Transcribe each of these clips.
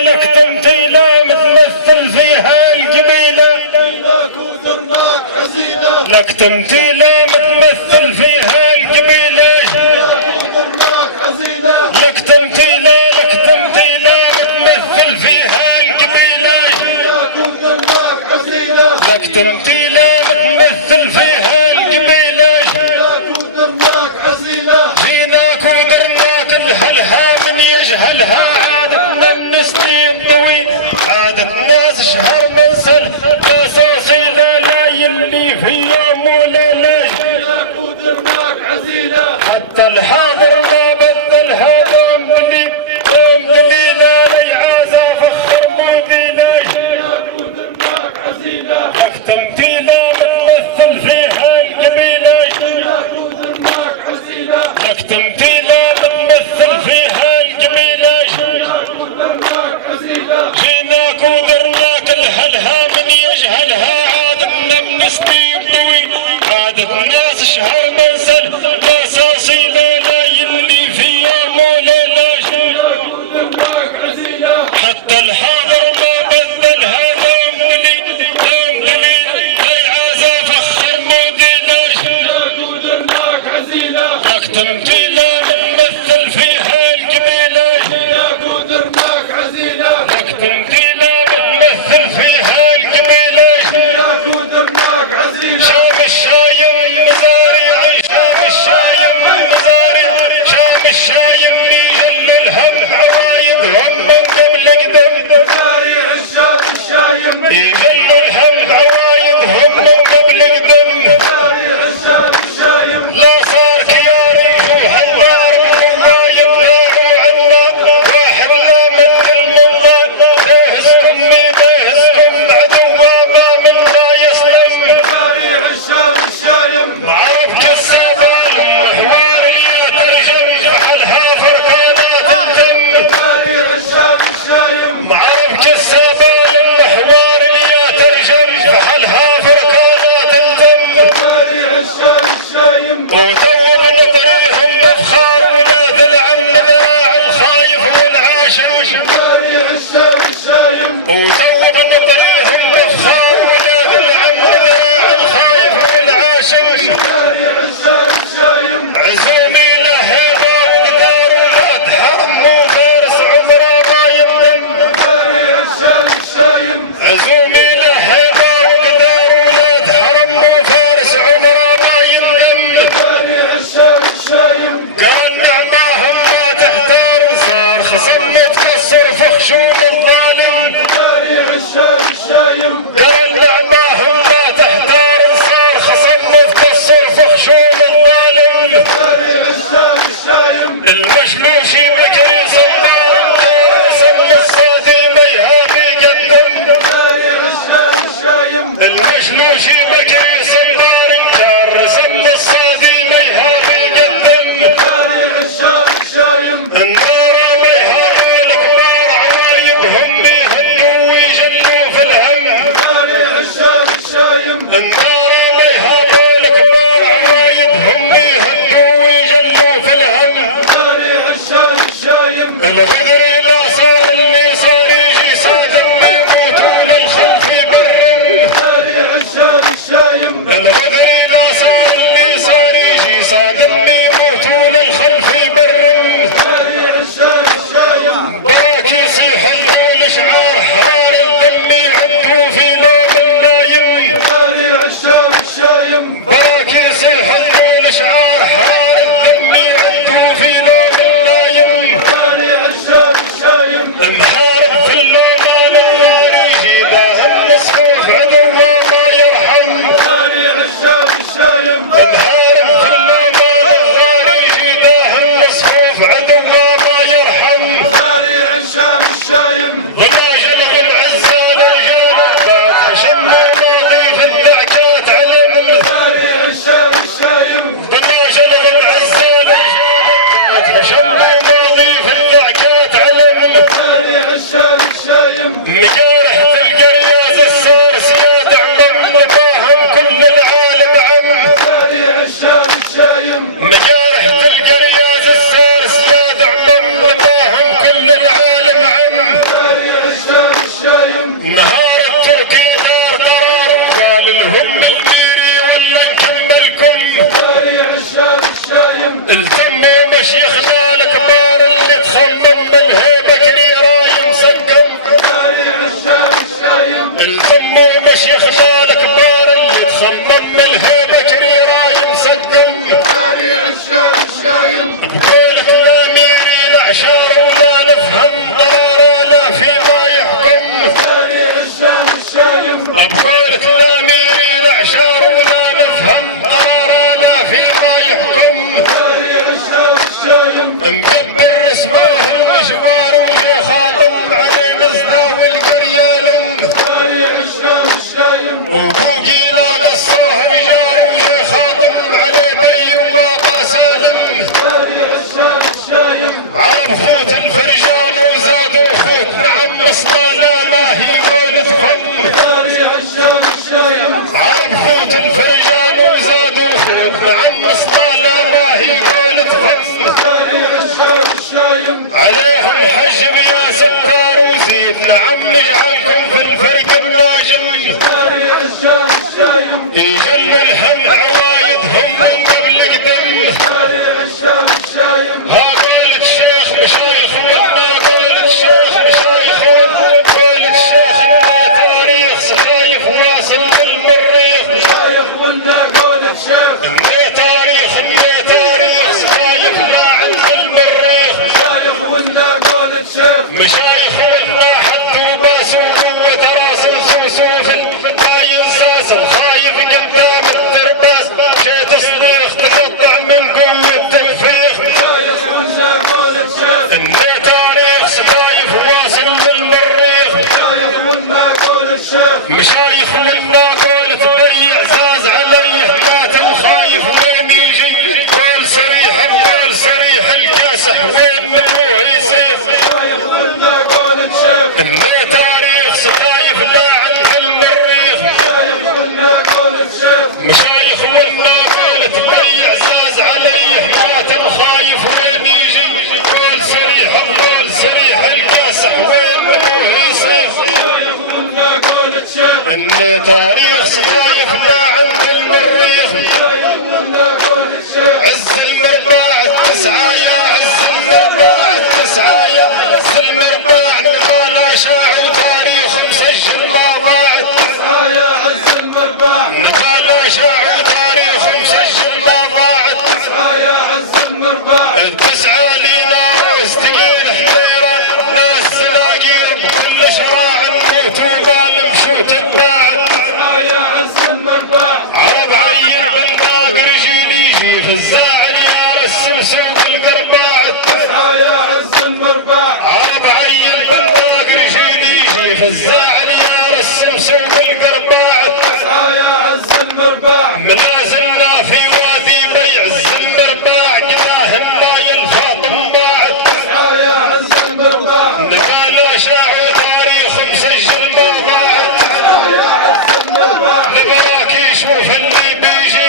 لك تمثيلة متمثل فيها القبيلة، لك تمثيلة متمثل فيها القبيلة، لك تمثيلة متمثل فيها القبيلة، لك تمثيلة متمثل فيها القبيلة، فيناك ودرناك الهلها من يجهلها، عادتنا من سنين طويل، عادت ناس شهر منسل قصصي لا يلي في يوم ولا ليل، حتى الحاضر ما بدلها دوم دليلة لي عازا فخر موديلي، لك تمثيلة متمثل فيها القبيلة، لك تمثيلة متمثل فيها القبيلة، جيناك ودرناك الهلها من يجهلها، عادتنا من سنين طويل، عادت ناس شهر منزل قصصي لا يلي في يوم وليلة، حتى الحاضر ما بدلها دوم دليل لي عازا فخر موديلي، لك تمثيلة متمثل فيها القبيلة، لك تمثيلة متمثل فيها القبيلة، شام الشايم مزارع، شام الشايم مزارع، شام الشايم يجل الهم عوايد هم من قبل قدم، يجل الهم عوايد هم من قبل قدم، لا صار كياري وحوار وموايب داروا عنا واحد لا مثل المنظر، بيهزكم عدوة ما منا يسلم، معرف كالسابال محوار يا ترجم فحلها فرقانات الجم، معرف كالسابال محوار يا ترجم فحلها فرقانات الجم، وتوب نطريهم مفخار ولاد العم ذراع الخايف والعاشش، وتوب نطريهم مفخار ولاد العم ذراع الخايف والعاشش، عزومي له هيبة وقدار ولاد حرم وفارس عمره ما يندم، عزومي له هيبة وقدار ولاد حرم وفارس عمره ما يندم، قال نعماهم ما تحتار، صار خصم متكسر نعم نجعلكم في الفرق الناجم يجل الهم عوايدهم من قبل قدم ها قولة الشيخ مشايخ ونا قولة الشيخ مشايخ قولة الشيخ إنه تاريخ سخايف واصل بالمريخ إنه تاريخ سخايف لا عند المريخ مشايخ ونا حدوا باسوا قوة راسل سوسوف ما ينساس الخايف قدام الدرباس شي تصريخ تقطع من قوة التنفيخ إنه تاريخ سخايف واصل بالمريخ مشايخ ونا قولة بري عزاز عليه مات الخايف وين يجي قول صريح الكاسح وين مروح يسيف إنه تاريخ سخايف لا عند المريخ مشايخ ونا قولة بري عزاز عليه مات الخايف وين يجي قول صريح الكاسح وين مروح يسيف إنه تاريخ سخايف لا عند المريخ عز المرباع تسعى يا عز المرباع تسعى يا عز المرباع نقال شاع وتاريخ مسجل ما ضاعت نقال شاع وتاريخ مسجل ما ضاعت تسعى لينا واستقيل حميرة ناس سلاقير بكل شراع نموت وبال مشوت الباعد عرب عين بالناقر يجي في الزاعل يا رسم سوق القرباعد عرب عين بالناقر يجي في الزاعل يا رسم سوق القرباعد ملازلنا في وادي بيع عز المرباع قناه الناي الفاطم باعد نقال شاع وتاريخ مسجل ما ضاعت نبراك يشوف اللي بيجي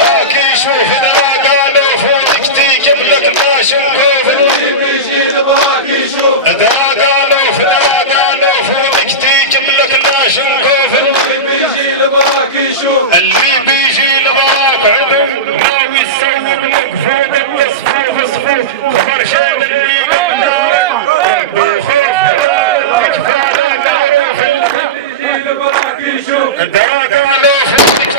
راك يشوف اذا قالوا فوتك تيجي لك ناش نقوف اذا قالوا فوتك تيجي لك ناش نقوف اللي بيجي لبراك عدم ناوي يسوق لك فوق التصفوف صفوف خبر شيء اللي قلنا بخوف كفاله معروف قالوا فوتك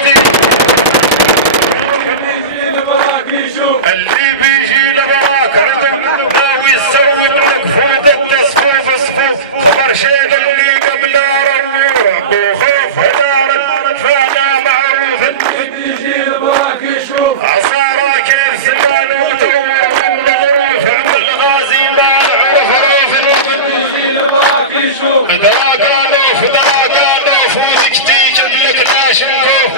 اللي بيجي لبراك عدم ناوي يسوق لك فوق التصفوف صفوف خبر شيء اللي قبل رموع بخوف هدار فانا معروف عصارى كيف زمان وتور من الظروف عمل غازي ما العرف روف قالوا فوتك تيجي لك ناش نقوف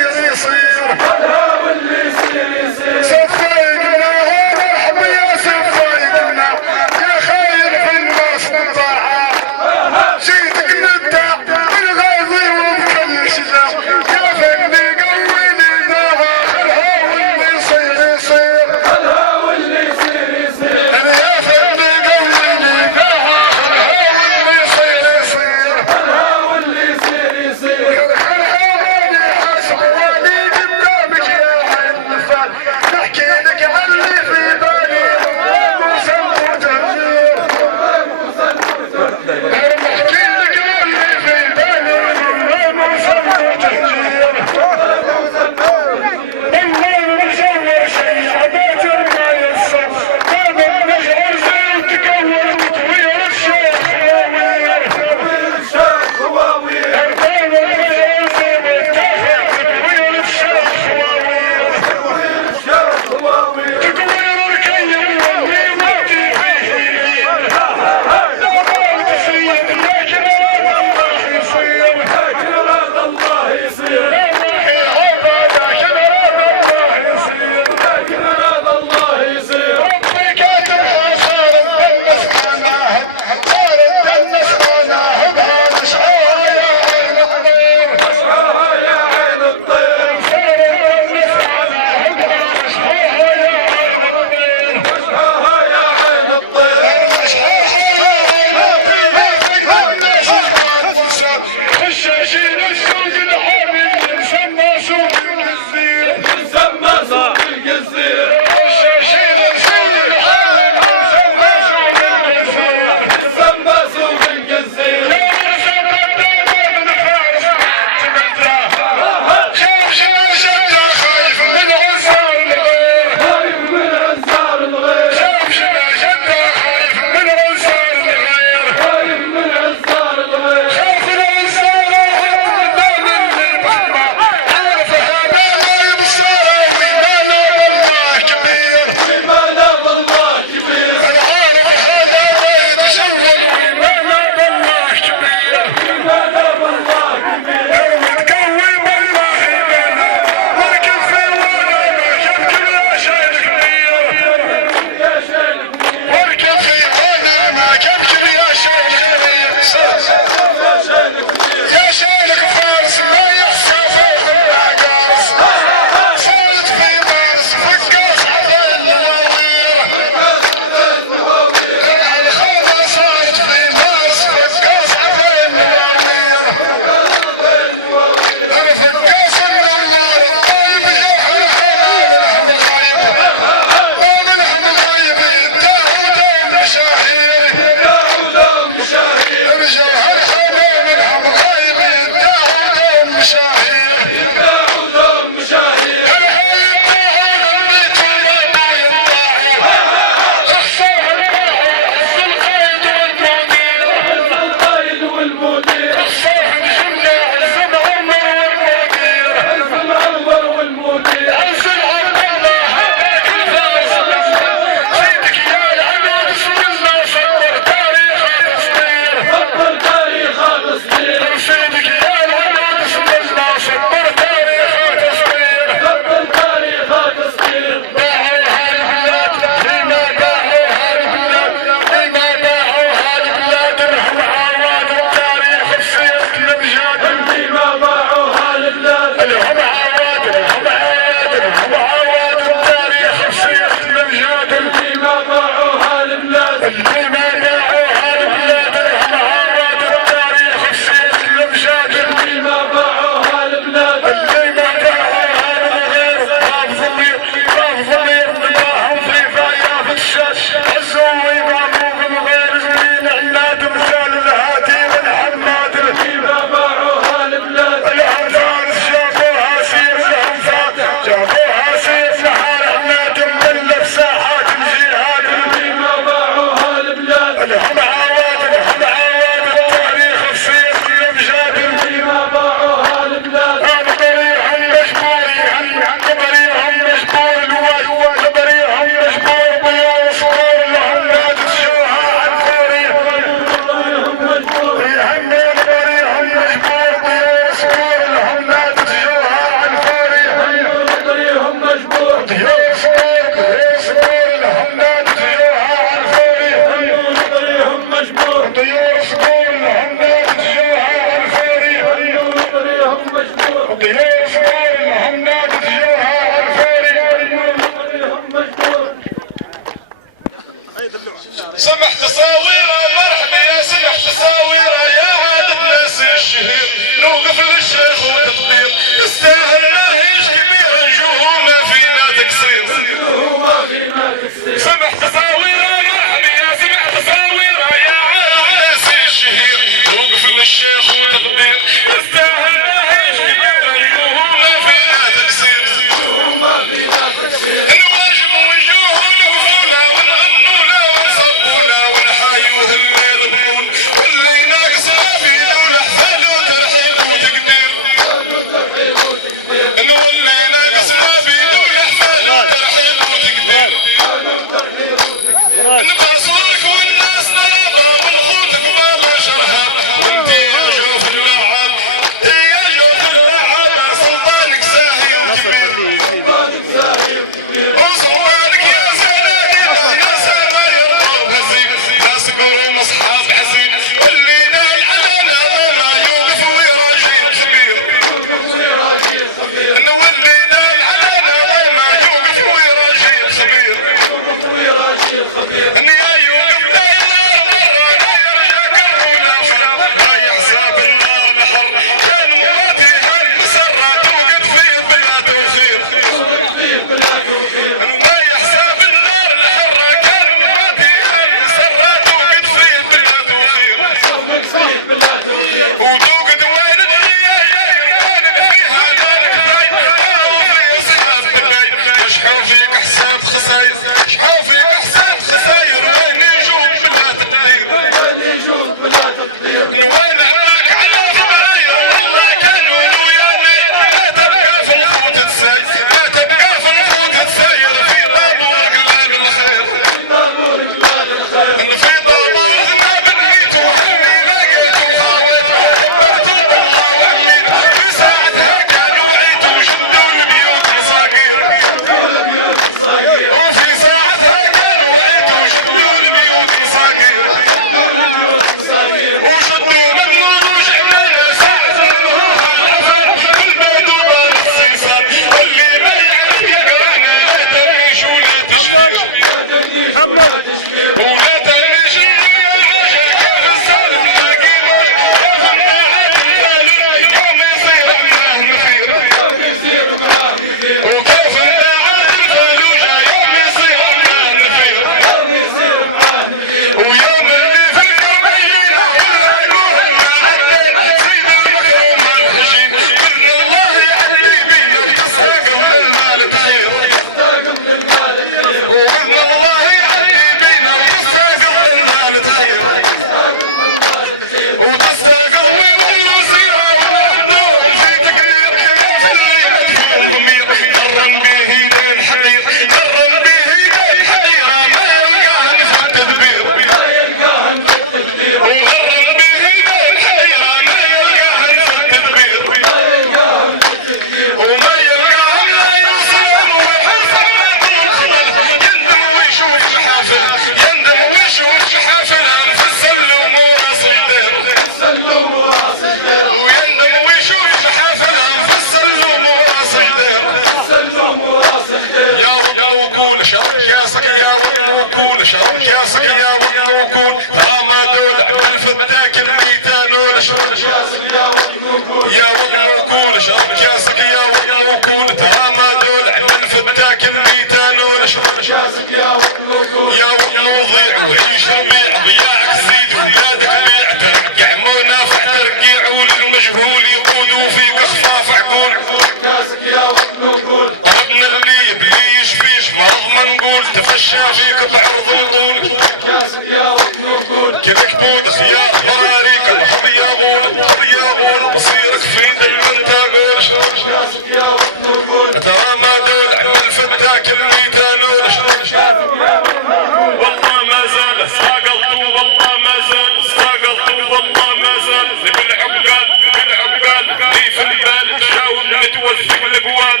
البال جاوب نتوسق القوال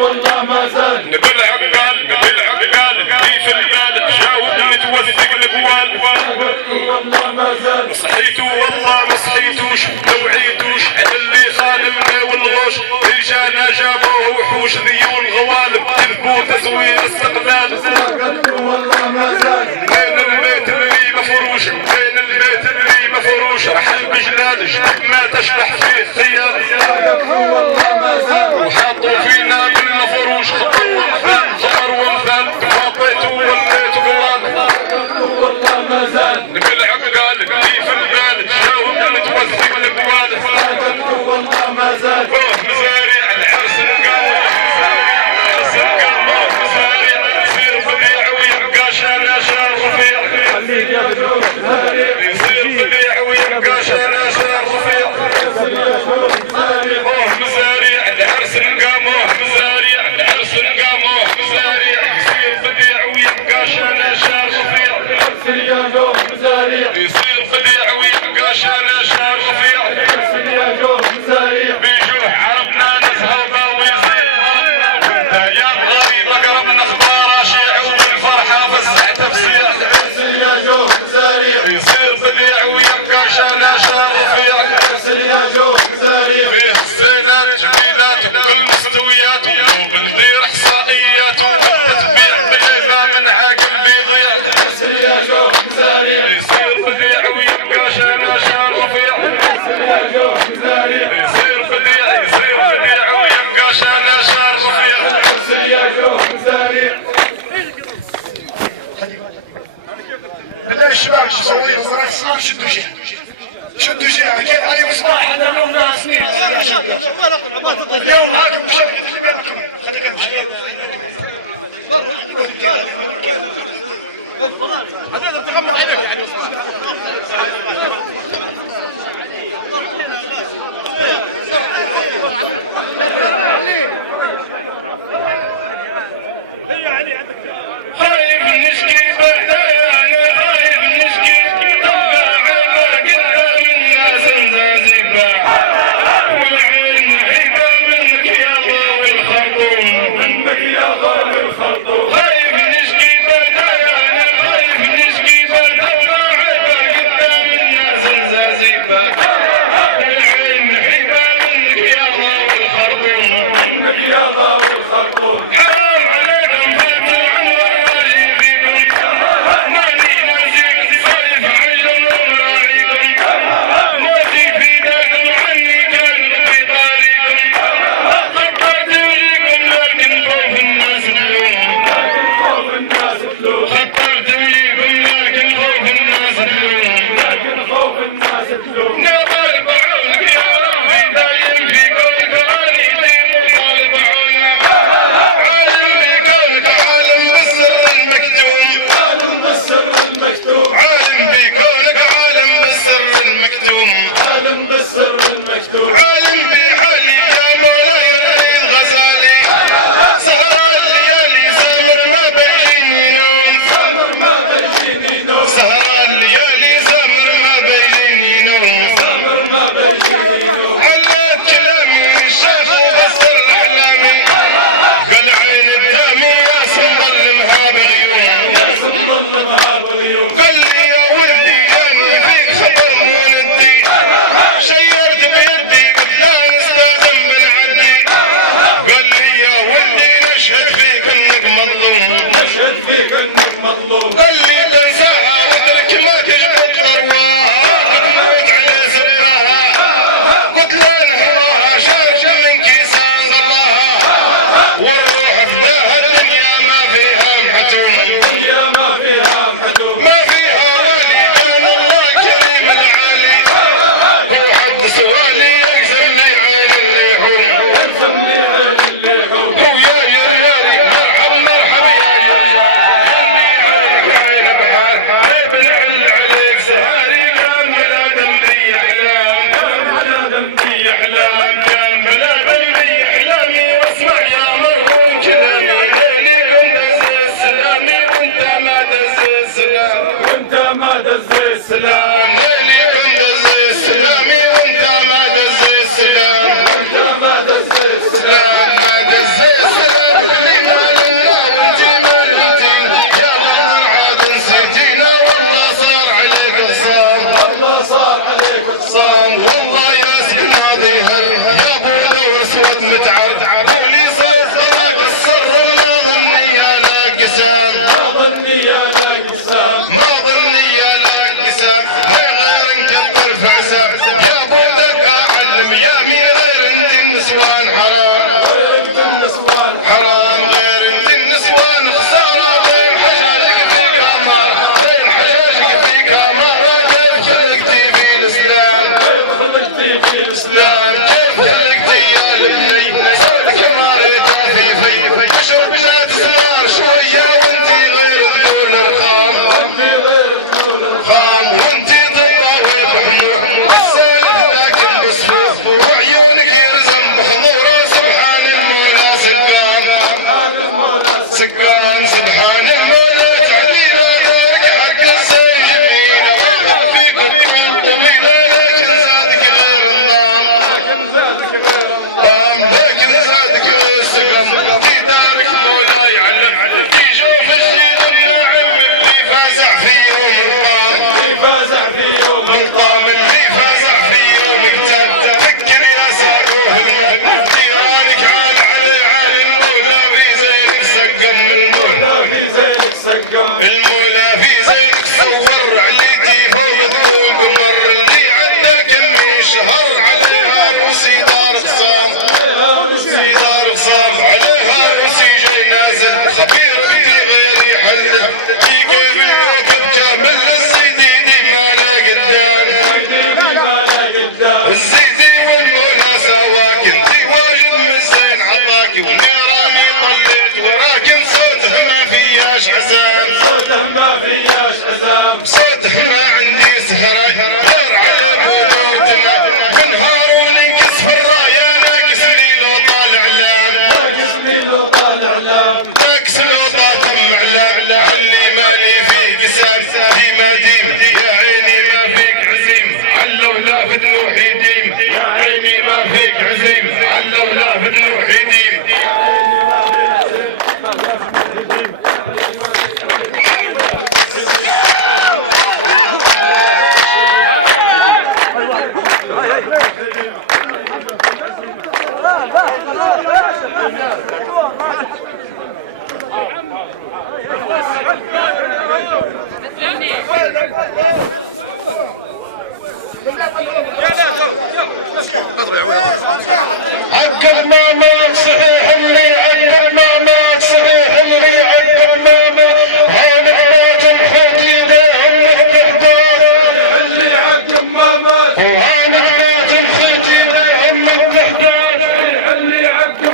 والله ما زال نبل عقال نبل عقال في البال جاوب نتوسق القوال والله ما زال صحيتو والله ما صحيتوش لوعيتوش على اللي خانمنا والغوش رجانا جابوه وحوش ذيول غوالب كذبوا تزوير استقلال والله ما زال بين البيت اللي مفروش بين البيت اللي مفروش رحل بجلال جنب ما تشبح فيه خيال والله ما زال وحطوا فينا بالمفروش خطر ومثال خطر ومثال تفاطيتوا وليتوا قران والله ما زال نبل عقال كيف البال جاوب نتوسق القوال والله ما زال مزارع العرس القاوي العرس القاوي مزارع يصير فظيع ويبقى شانا شار رفيع يصير فظيع ويبقى شانا شار رفيع مزارع العرس القاموه مزارع العرس القاموه مزارع يصير فظيع ويبقى شانا شار رفيع يصير فظيع ويبقى شانا شار رفيع بيجوه عربنا نزهر ويصير فرقنا يا غريب قربنا اخبار شيع وبالفرحه فزع تفسير يصير فظيع ويبقى شانا شار رفيع فيه الزينات جميلات بكل مستويات وبندير احصائيات والتتبيع بليله من عاقل بيضيع يصير فظيع ويبقى شانا شار رفيع يصير فظيع ويبقى شانا شار رفيع بالله الشباب شو سوي وراء السلام شدوا جهه كيف عليكم صباح انا لهم ناس سنين اليوم معاكم بشركه اللي بينكم خليك امشي هذا تغمض عينك يعني خايف نشكي بهدايا خايف نشكي توقع عيبه قدام الناس الزازبه والعين عيبه منك يا ضوء الخرطوم منك يا عقب ما مات صحيح اللي عقب ما مات صحيح اللي عقب ما مات هانا مات الخديده هم الدهدار اللي عقب ما مات وهانا مات الخديده هم الدهدار اللي عقب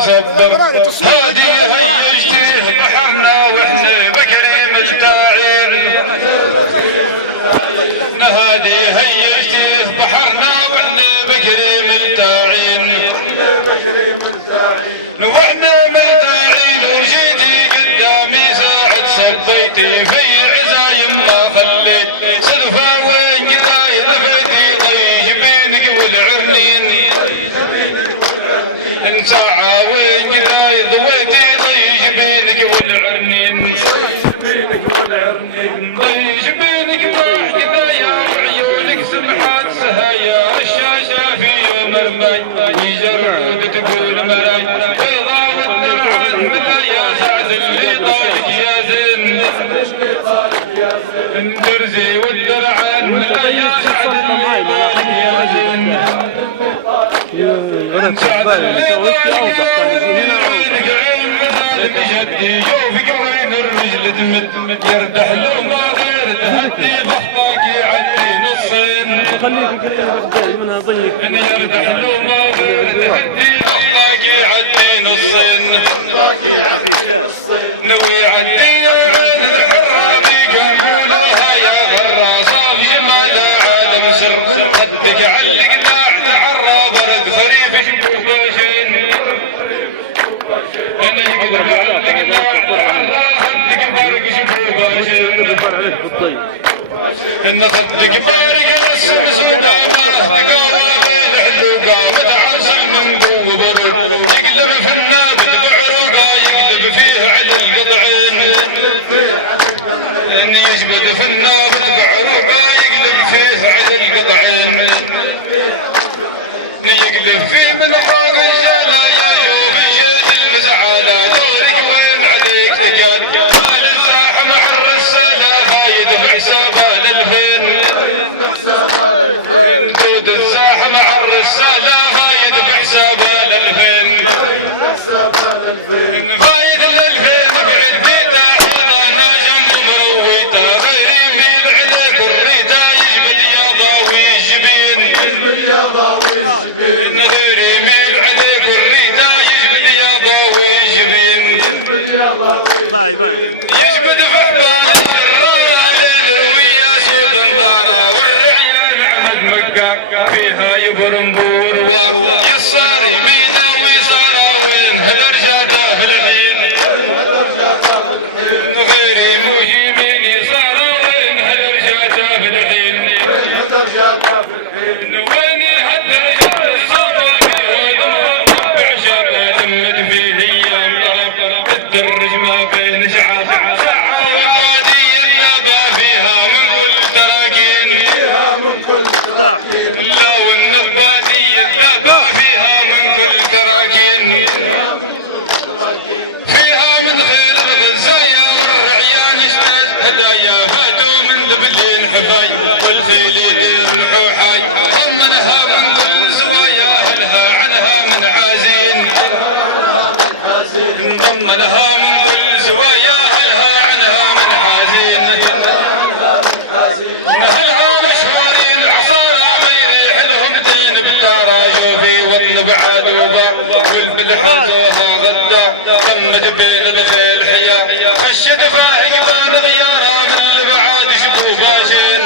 مسبب هادي هيجتيه بحرنا واحنا بكري ملتاعين نهادي هيجتيه بحرنا واحنا بكري ملتاعين واحنا ملتاعين وجيتي قدامي ساعة صبيتي في عزايم ما خليت سلفا وين قطاي ضفتي طيش بينك والعرنين ساعة وين قطاي ضويتي طيش بينك والعرنين طيش بينك وعقبايا وعيونك سمحات سهايا الشاشة في يوم الماي يجرد تقول مراي بيضا والنرعان ملايا سعد اللي طالق يا زين الدرزي والدرعان ملايا سعد اللي طالق يا زين سعد اللي طالق يا زين عين مذالك جدي يوفق وين الرجل تمد يردح لو ما غير تهدي بخطاك يعدي نصين منها ضيق ان يردح لو ما غير تهدي بخطاك يعدي نصين نوي عدي يا عين الحرامي قنقولها يا غراصة في جمال عالم سر خدك علق داع تعرى برد خريف شبوباشين انا يقدر علق داع تعرى خدك بارق شبوباشين ان خدك بارق نسم سودامه تقاوى بين حلوقه وتعرسل من قوه برد يقلب في النابت بعروقه يقلب فيه على القطعين ان يشبد في النابت بعروقه يقلب فيه على القطعين يقلب فيه من فوق الجلا يا يوم جيت المزعله دورك وين عليك تقال مال الساحه مع الرساله فايد بحسابه للفين دود الساحه مع الرساله فايد بحسابه للفين فايد للفين بعديته حيطانه جنب مرويته غير يميل عليك الريته يجبد يا ضاوي الجبين غير يميل عليك الريته يجبد يا ضاوي الجبين يجبد في حبال الجرار ليل سود انظاره والرعيان عمد مكه فيها يبرم بور يصار يمينه ويساره وين هالرجاله الحين غير يموش يمين يساره وين هالرجاله الحين وين هالرجال الصبا بعشاقه تمت فيه ايام طرف الدرج ما بين شعاب وعادي النبا فيها من كل تراكين لا والنباتي النبا فيها من كل تراكين فيها من غير الغزايا والرعيان اشترت هدايا فاتوا من دبلين حفاي والخيل يدير الحوحاي ضمنها من كل زوايا اهلها عنها من عازين ضمنها من كل زوايا اهلها عنها من حازين اهلها مشهورين العصارى ما يريح لهم دين بالدارى يوفي وطن بعاد وبار والملح زوها غدا طمت بين الخيل حيا خشت فاهق بان غيارها من البعاد شبوباشين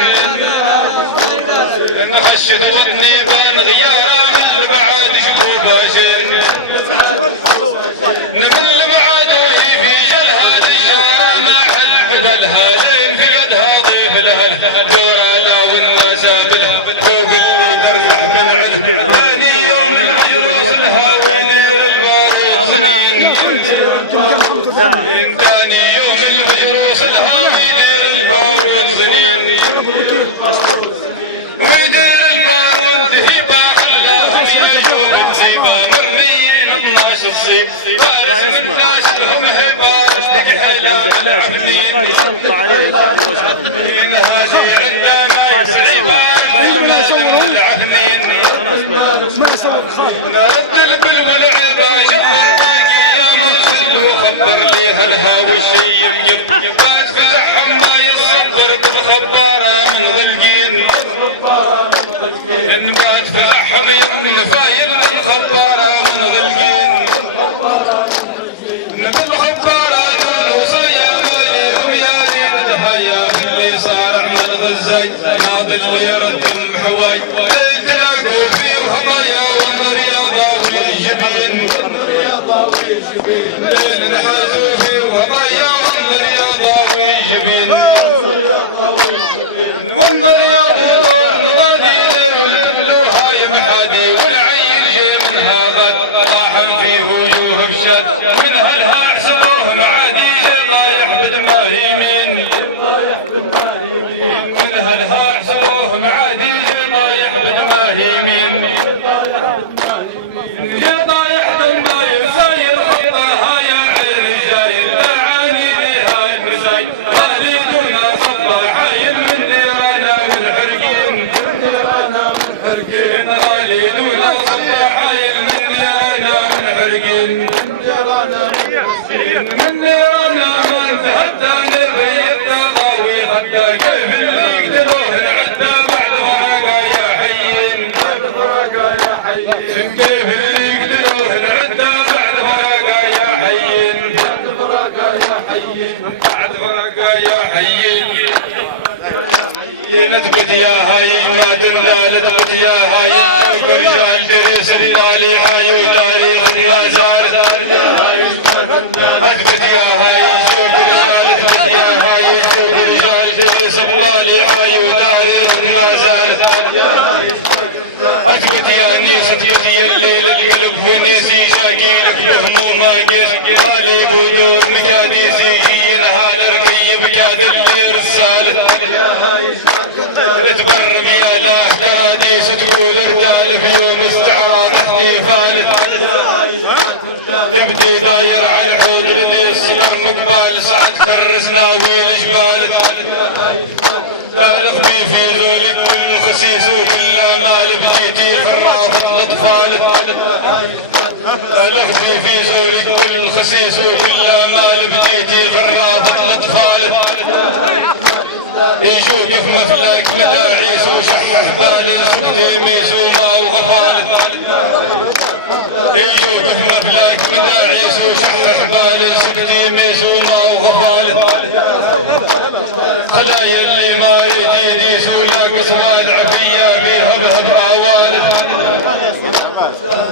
خشت وطني بان غيارها من البعاد شبوباشين من البعاد وهي في جلها الشارع ما حل قبلها لين فقدها ضيف لها دورها لا والناس بالها فوق اللي برفع بالعلم ثاني يوم المجروس الهاوي دير البارود سنين ثاني يوم المجروس الهاوي دير البارود سنين ويدير البارود تهيبا خلاهم يجوا بتزيبا مرميين 12 الصيف فارس من ناس لهم هبارس تقحلا بالعفنين هذه عندما يصعبا العفنين ما يصور خالد نرد البلبل عبا جبر باقي يا مرسل وخبر لي هالهاوي الشي يبجب بات فتحهم ما يصبر بالخبارة من غلقين ان بات فتحهم يمن فاير بالخبارة من غلقين مني انا من حتى نبي التضاوي حتى كيف اللي يقدروه العدة بعد فرقة يا حيين كيف اللي يقدروه العدة بعد فرقة يا حيين بعد فرقة يا حيين نثبت يا هاي ما دلنا نثبت يا هاي رجال دريس اللالي هاي وداري ما زال اثبت يا هاي شوف رجال اثبت يا هاي شوف رجال دريس اللالي هاي وداري ما زال اثبت يا نيس اثبت يا الليل القلب ونيسي شاقيلك بهمومه قيس غالي بدور مقاديسي جينها الرقيب قاد اللي رسالة تبرم يا له كراديس تقول رجال في يوم استعراض احتفال تبدي داير على الحوض لدي الصقر مقبال سعد كرسنا والجبال الاخبي في ذولك كل خسيس وكل مال بجيتي فرافة الاطفال الاخبي في ذولك كل خسيس وكل مال بجيتي فرافة الاطفال يجوك في مفلك مداعيس وشحح بالي سكتي ميزومة وغفال يجوك في مفلك مداعيس وشحح بالي سكتي ميزومة وغفال خلايا اللي ما يديس ولاقص والعفية بيها بهب اوالد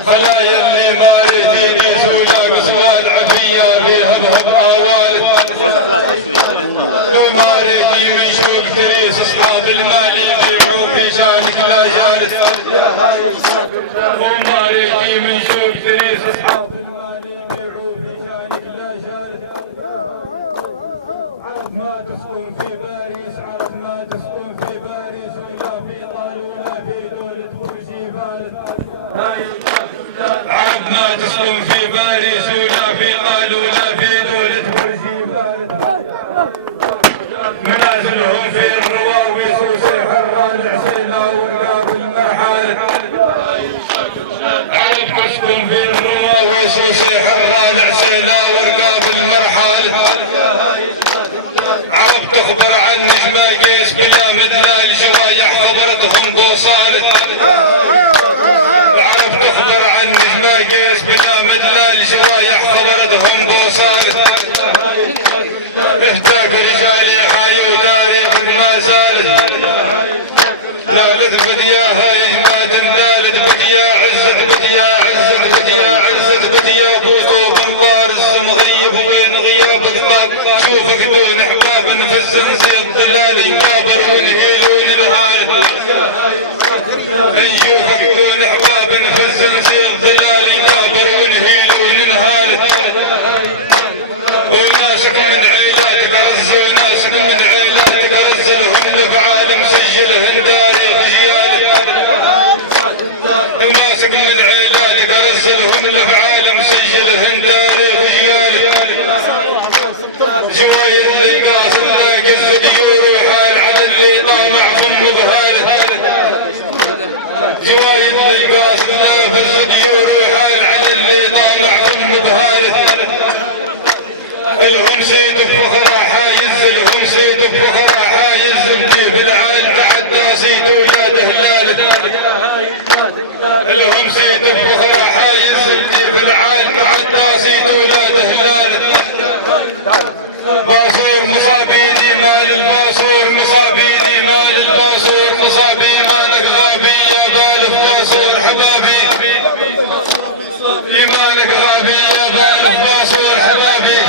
خلايا اللي ما يديس ولاقص والعفية بيها بهب اوالد ماريكي من شوق تريس اصحاب المال يبيعوا في شانك لا جالس وماريكي من شوق تريس اصحاب المال يبيعوا في شانك لا جالس عرف ما تسكن في باريس عرف ما تسكن في باريس ولا في طال ولا في دولة برجي فارس عرف ما تسكن في باريس ولا في طال ولا في دولة برجي فارس منازلهم في الرواوي سوسي حران العسيلة ورقاب المرحالة عرب تسكن في الرواوي سوسي حران العسيلة ورقاب المرحالة عرب تخبر عن نجمة قيس بلا مدلال جوايح خبرتهم بوصالة عرب تخبر عن نجمة قيس بلا مدلال جوايح خبرتهم بوصالة اهتاك رجالي حي وتاريخك ما زالت نالت بديا هاي ما تندالت بديا عزت بديا عزت بديا عزت بديا بوطوب مبارز مغيب وين غيابك طاب شوفك دون احباب في الزنزير ظلال ينكابر ونهيلون الهال ايوفك دون احباب في الزنزير ظلال ينكابر ونهيلون الهال وناسك من عيلاتك رز وناسك من عيلاتك رز لهم الافعال مسجلهن تاريخ جيالك وناسك من عيلاتك رز لهم الافعال مسجلهن تاريخ جيالك جوايد اللي قاصد لاقي الزديور وحال على اللي طامع فم بهاله جوايد اللي قاصد لاقي الزديور وحال على اللي طامع فم بهاله الهم سيد بفخرة حايز الهم سيد بفخرة حايز بدي بالعال تعدى سيد ولاد هلال الهم سيد بفخرة حايز بدي بالعال تعدى سيد ولاد هلال باصور مصابيني مال الباصور مصابيني مال الباصور مصابي مالك غابي يا بالف باصور حبابي ايمانك غابي يا بالف باصور حبابي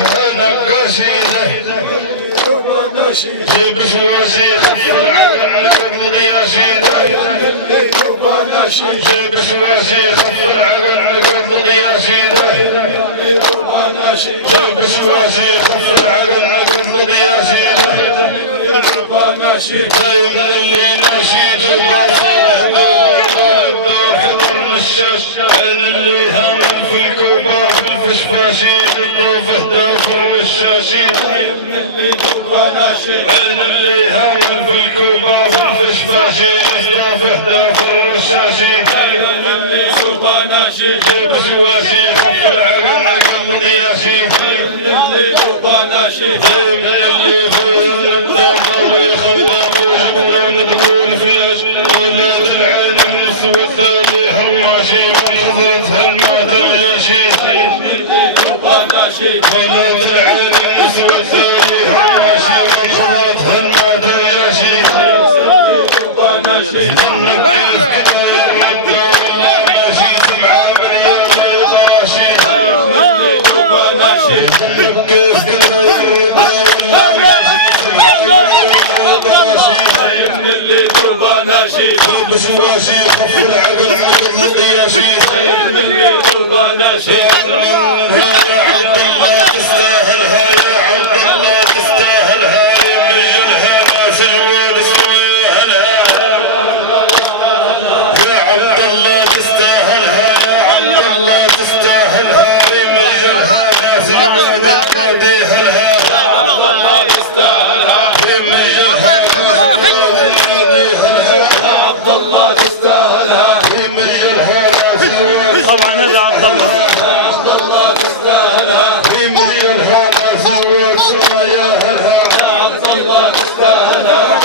انا قصيده جيب سواسي خف العقل قبل ضياشيده جيب سواسي خف العقل قبل ضياشيده جيب سواسي خف العقل قبل ضياشيده دايما اللي ناشيد انا اللي هامل في الكوبا في الفشفاشي الضوفه دافر والشاشي انا اللي هامل في الكوبا في الفشفاشي الضوفه دافر والشاشي جيب سواسي خف العقل قبل ضياشي اللي فوق الدافر ويخلى وجبنا ندخل في اجل ولاد العالم نسوة هرماشي من خضرتها الماتم ياشي ولاد العالم نسوة هرماشي من خضرتها الماتم ياشي النقيس كذا يرد والله ماشي سمعة بريال يضاشي النقيس كذا يرد والله ماشي سمعة بريال بسواسي خف العقل عقل ضياشي يا عبد الله تستاهلها يا عبد الله تستاهلها يمجلها ما في الويل سويهلها يا عبد الله تستاهلها يا عبد الله تستاهلها يمجلها ما في الويل تناديهلها يمجلها ما في الويل عبد الله تستاهلها يمجلها ما في الويل طبعا هذا عبد الله تستاهلها يمجلها ما في الويل سراياهلها عبد الله تستاهلها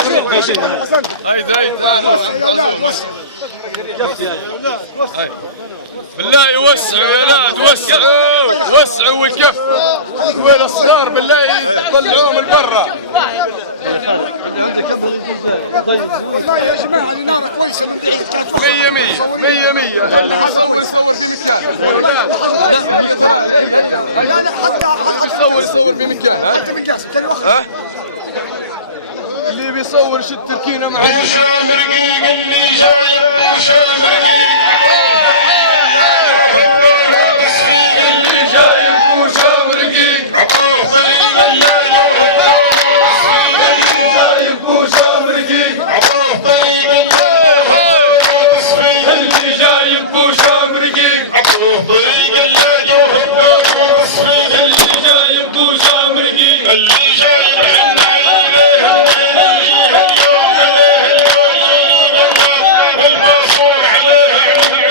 بالله وسعوا يا ناد وسعوا والكف وين الصغار بالله طلعوهم لبرا والله يا جماعه النار كويسه 100 اللي بيصور في اولاد بيصور في مكان اللي بيصور شد تركينا مع وشام رقيق اللي جايب وشام رقيق اللي جايب وشام رقيق عطوه طريق اللي جايب وشام رقيق عطوه طريق اللي جايب وشام رقيق عطوه طريق اللي جايب وشام رقيق اللي جايب عنا والباصور عليه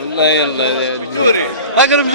والله يلا